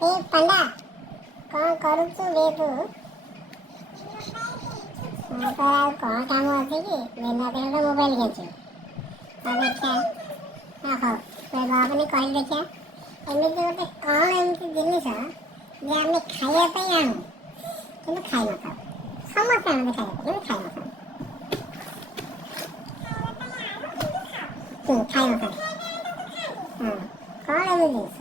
ଏ ପାଣ୍ଡା କ'ଣ କରୁଛୁ ବେ ତୁ? ତୋର ଆଉ କ'ଣ କାମ ଅଛି କି? ଦିନ ଦିନ ତ ମୋବାଇଲ ଖେଞ୍ଚୁ। ହଉ ଦେଖିଆ। ହଉ ତୁ ବାବୁନି କହିଲି ଦେଖିଆ। ଏମିତି ଗୋଟେ କ'ଣ ଏମିତି ଜିନିଷ ଯେ ଆମେ ଖାଇବା ପାଇଁ ଆଣୁ କିନ୍ତୁ ଖାଇନଥାଉ। ସମସ୍ତେ ଆଣନ୍ତି ଖାଇବା ପାଇଁ କିନ୍ତୁ ଖାଇନଥାଉ। ଖାଇନଥାଉ। ହଁ କ'ଣ ଏମିତି ଜିନିଷ?